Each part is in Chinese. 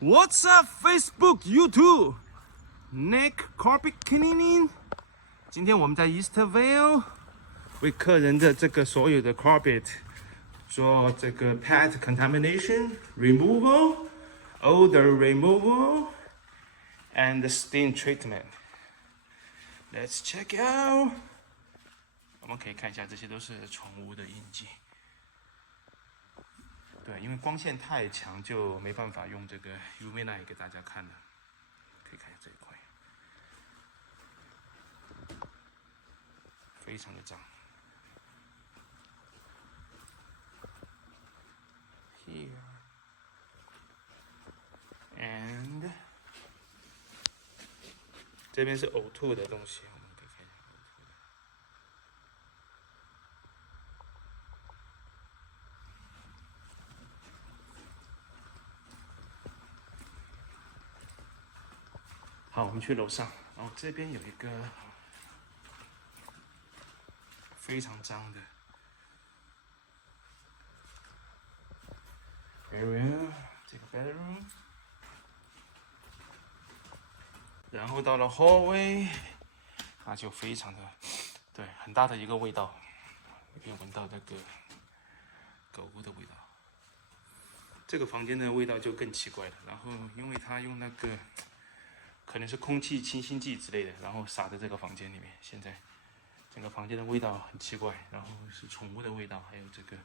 What's up, Facebook, YouTube? Neck carpet cleaning. 今天我们在 Eastvale 为客人的这个所有的 carpet 做这个 pet contamination removal, odor removal, and stain treatment. Let's check out. 我们可以看一下，这些都是宠物的印记。对，因为光线太强，就没办法用这个 UV light 给大家看了。可以看一下这一块，非常的脏。Here and 这边是呕吐的东西，我们可以看一下呕吐的。好，我们去楼上，然后这边有一个非常脏的 area， 这个 bedroom， 然后到了 hallway， 它就非常的，对，很大的一个味道，你可以闻到那个狗狗的味道。这个房间的味道就更奇怪了，然后因为它用那个。可能是空气清新剂之类的，然后撒在这个房间里面。现在整个房间的味道很奇怪，然后是宠物的味道，还有这个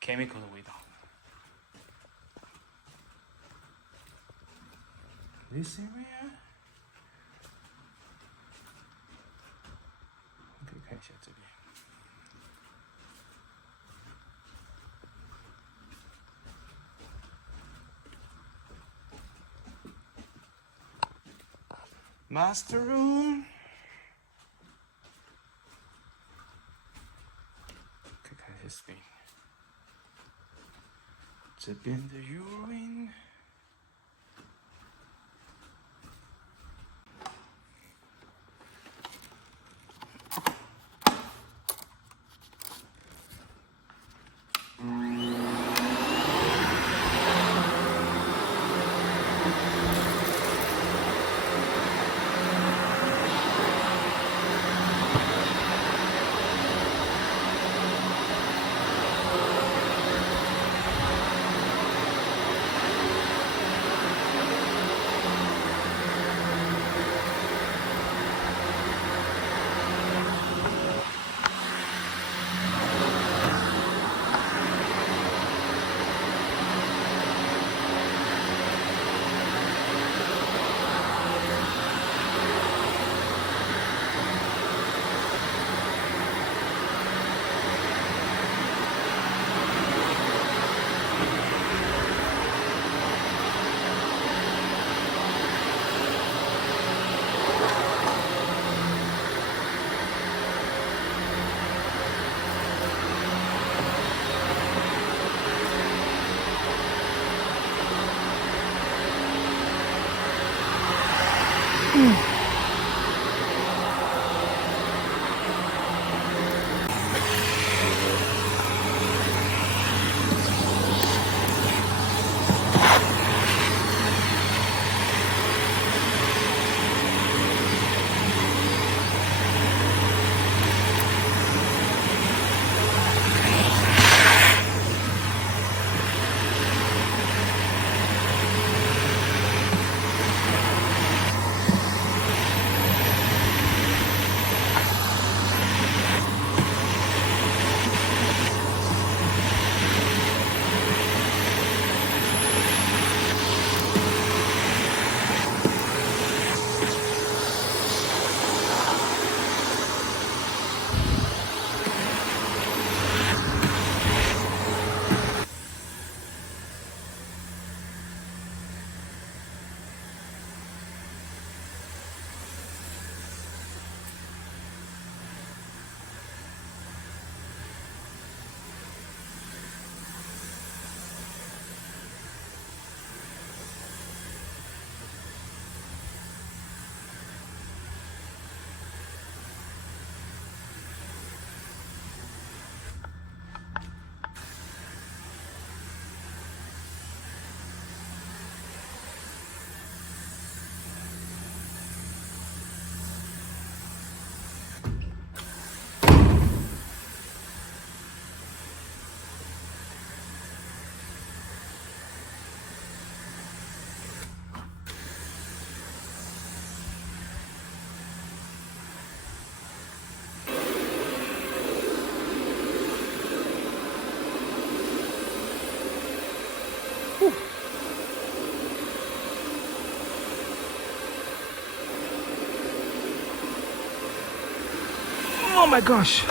chemical 的味道。This area， 可以看一下这边。Master room， 可以看一下 stain， 这边的 urine， Oh my gosh.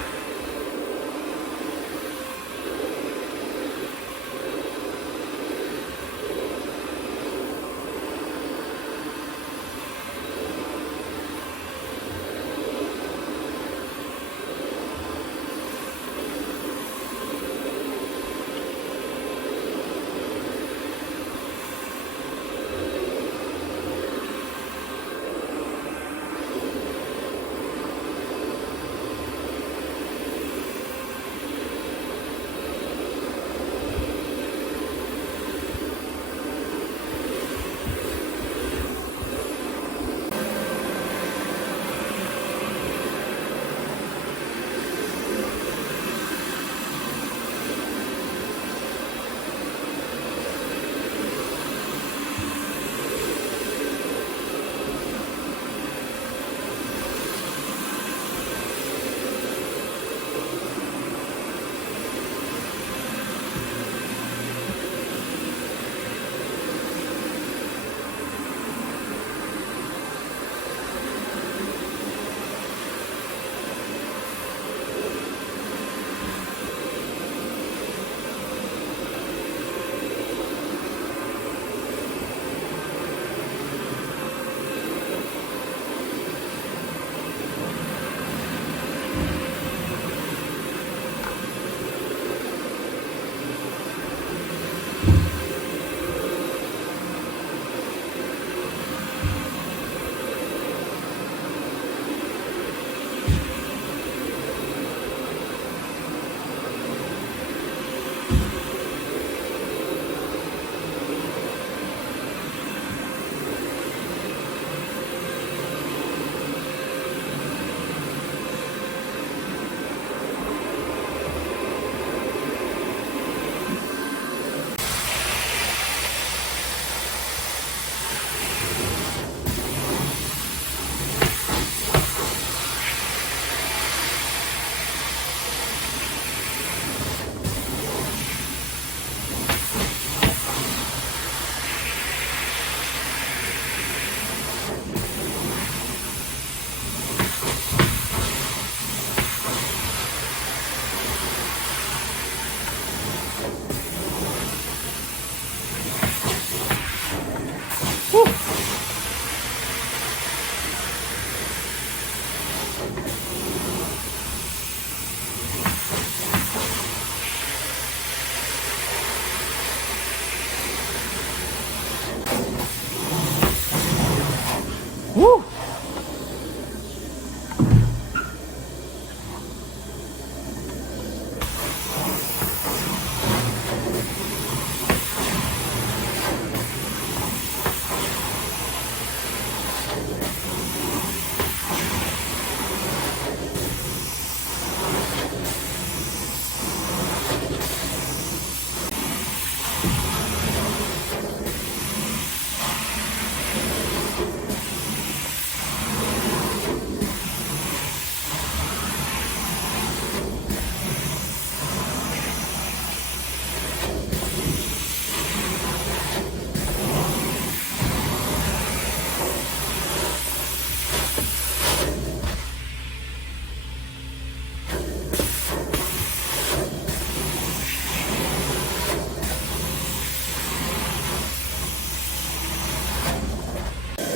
Woo!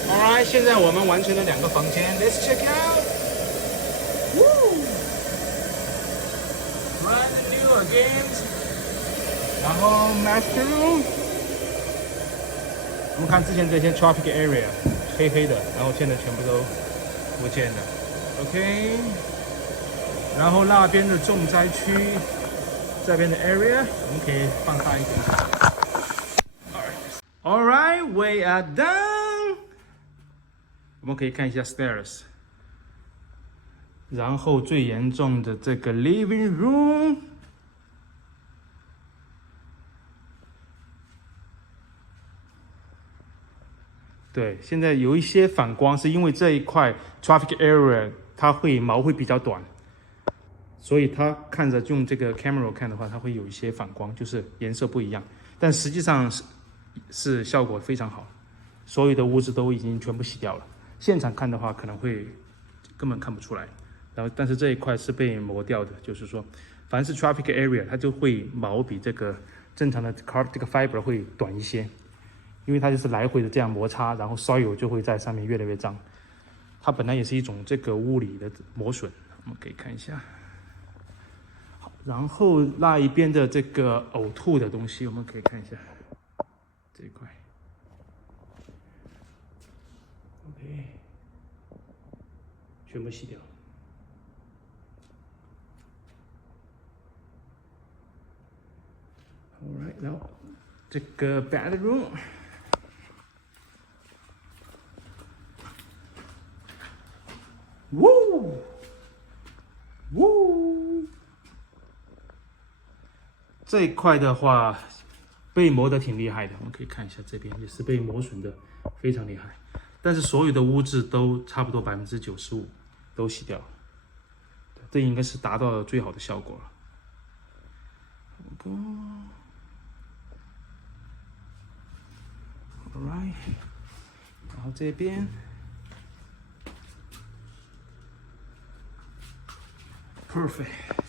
Alright， 现在我们完成了2个房间 ，Let's check out. Woo! Brand new again. 然后 master room， 我们看之前这些 traffic area 黑黑的，然后现在全部都不见了。OK， 然后那边的重灾区，这边的 area 我们可以放大一点。Alright, we are done. 我们可以看一下 stairs， 然后最严重的这个 living room， 对，现在有一些反光，是因为这一块 traffic area 它毛会比较短，所以它看着用这个 camera 看的话，它会有一些反光，就是颜色不一样，但实际上是效果非常好，所有的污渍都已经全部洗掉了。现场看的话，可能会根本看不出来。然后但是这一块是被磨掉的，就是说，凡是 traffic area 它就会毛比这个正常的 这个 fiber 会短一些，因为它就是来回的这样摩擦，然后 soil 就会在上面越来越脏。它本来也是一种这个物理的磨损，我们可以看一下。好，然后那一边的这个呕吐的东西，我们可以看一下这一块。OK， 全部洗掉。Alright， 然后这个 bedroom。呜呜，这一块的话被磨得挺厉害的，我们可以看一下这边也是被磨损的非常厉害，但是所有的污渍都差不多95%都洗掉了，这应该是达到了最好的效果了。Alright， 然后这边。Perfect。